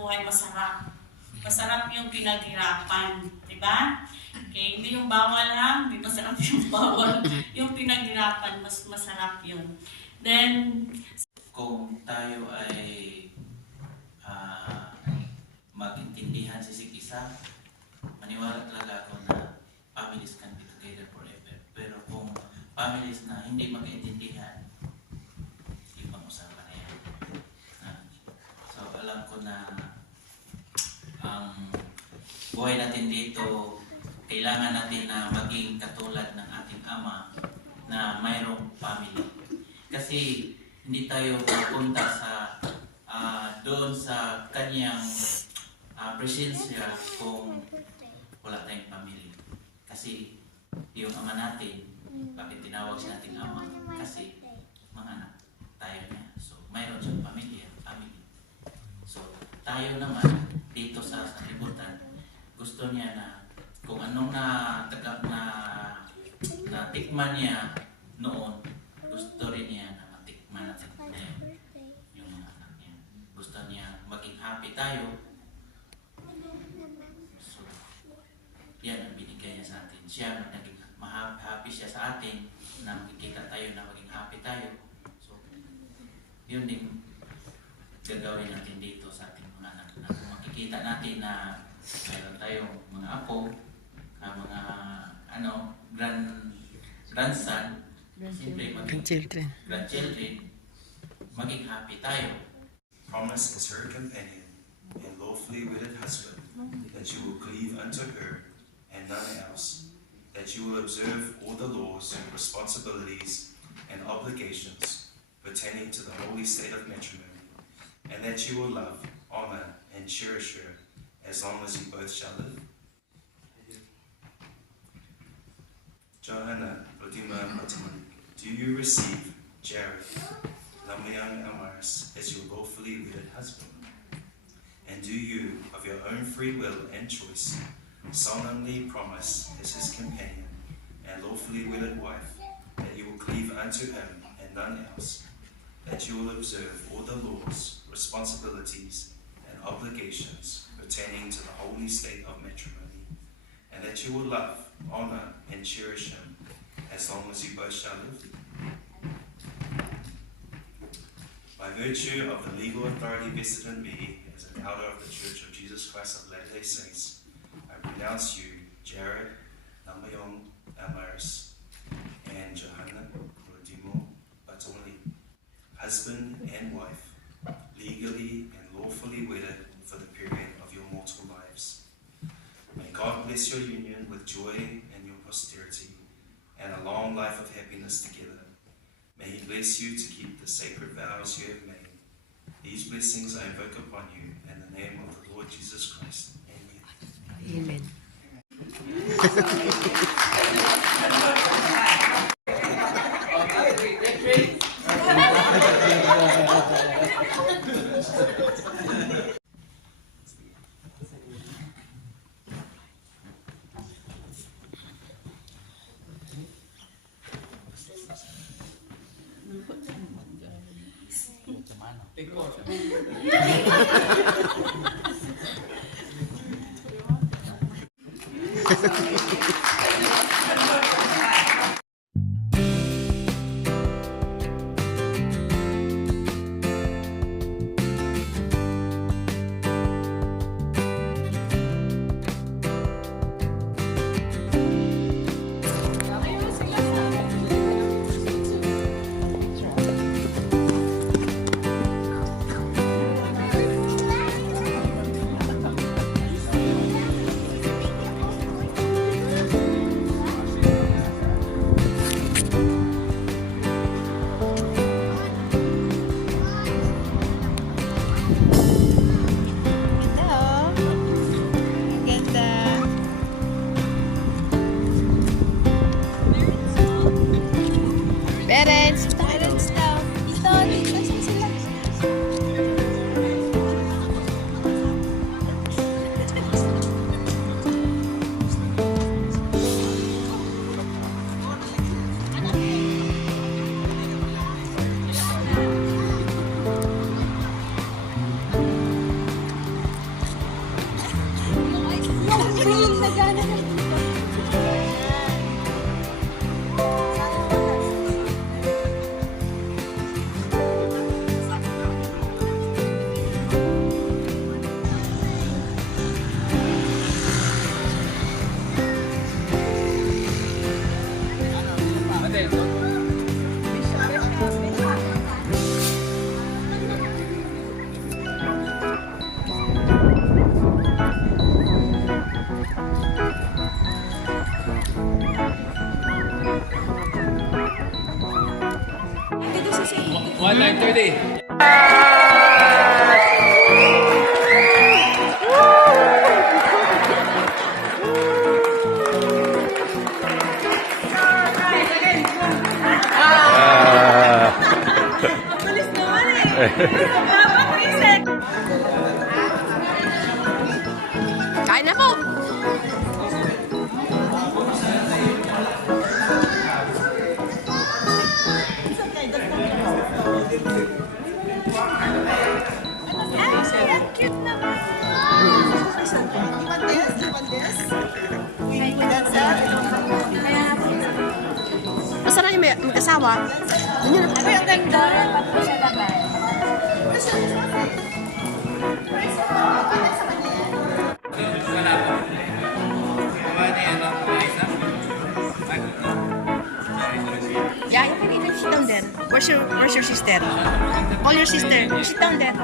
buhay masarap. Masarap yung pinaghirapan, di ba? Okay, hindi yung bawal ha, hindi masarap yung bawal. Yung pinaghirapan, mas masarap yun. Then, kung tayo ay magintindihan sa isa't isa, maniwala talaga ako na families can be together forever. Pero kung families na hindi magkaintindihan, ibang usapan na yan. So alam ko na ang buhay natin dito, kailangan natin na maging katulad ng ating Ama na mayroong family. Kasi hindi tayo pupunta sa doon sa kanyang presensya kung wala tayong family. Kasi yung Ama natin, bakit tinawag siya nating Ama? Kasi mga anak tayo niya. So mayroon siyang pamilya, family. So tayo naman dito sa sanlibutan, gusto niya na kung anong natikman niya noon, gusto rin niya na matikman natin ngayon yung mga anak niya. Gusto niya maging happy tayo. So, yan ang binigay niya sa atin. Siya, naging happy siya sa atin, na makikita tayo na maging happy tayo. So, yun din gagawin natin dito sa ating mga anak. Na kung makikita natin na mayroon tayong mga apo, mga grandson, siyempre grandchildren, maging happy tayo. Promise is her companion and lawfully wedded husband, that you will cleave unto her and none else, that you will observe all the laws, responsibilities, and obligations pertaining to the holy state of matrimony, and that you will love, honor, and cherish her as long as you both shall live. Johanna Rodima Matimani, do you receive Jared Lamayang Amaris as your lawfully wedded husband? And do you, of your own free will and choice, solemnly promise as his companion and lawfully wedded wife that you will cleave unto him and none else, that you will observe all the laws, responsibilities, and obligations pertaining to the holy state of matrimony, and that you will love, honor, and cherish him as long as you both shall live? By virtue of the legal authority vested in me as an elder of the Church of Jesus Christ of Latter-day Saints, I pronounce you, Jared Namayong Amaris and Johanna Rodimo Batomali, husband and wife, legally and lawfully wedded for the period of your mortal lives. May God bless your union with joy and your posterity, and a long life of happiness together. May He bless you to keep the sacred vows you have made. These blessings I invoke upon you in the name of the Lord Jesus Christ. Amen. 9:30. Kain na po! Masarap yung may asawa. Yun yun. Ang ganda. Tapos sa labas. Yeah, you can even sit down there. Where's your sister? Call your sister. Sit down there.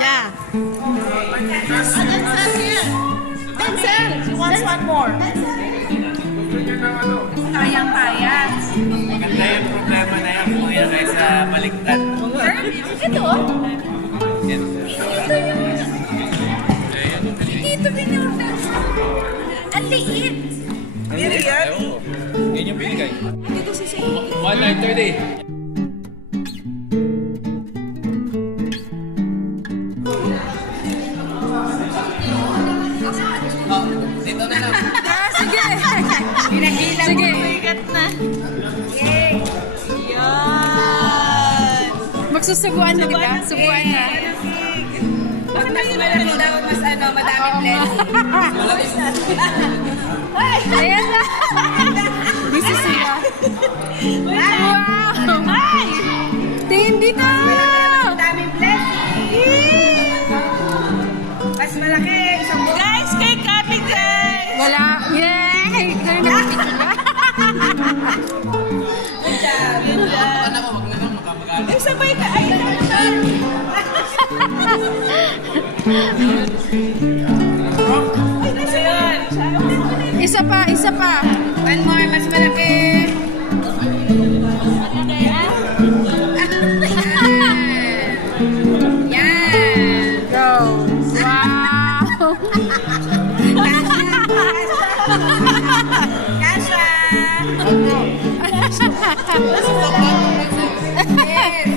Yeah. Denzel, she wants one more. Kayang-kaya. Maganda yung problema na yan kung yan kaysa baliktad. Ito. Dito binurdan. Ang liit. Yun yung binigay. Dito si Say. 9:30. Sige. Pinagilan Sige. mo. Bigat na. Yay. Yan. Magsusuguan na, di ba? Suguan na. Bakit mas malaki daw, mas madaming blessing? Ayan na. This is siya. Wow! Tingin dito! Madaming blessing. Mas malaki. Isang buwan. Guys, kay Kati guys. Wala. Yay! Ganun na picture na. Good job. Good job. Ay, sabay ka. Ay, Isa pa, isa pa. one more, mas malaki. Yan. Go. Wow! Kasha. Yes.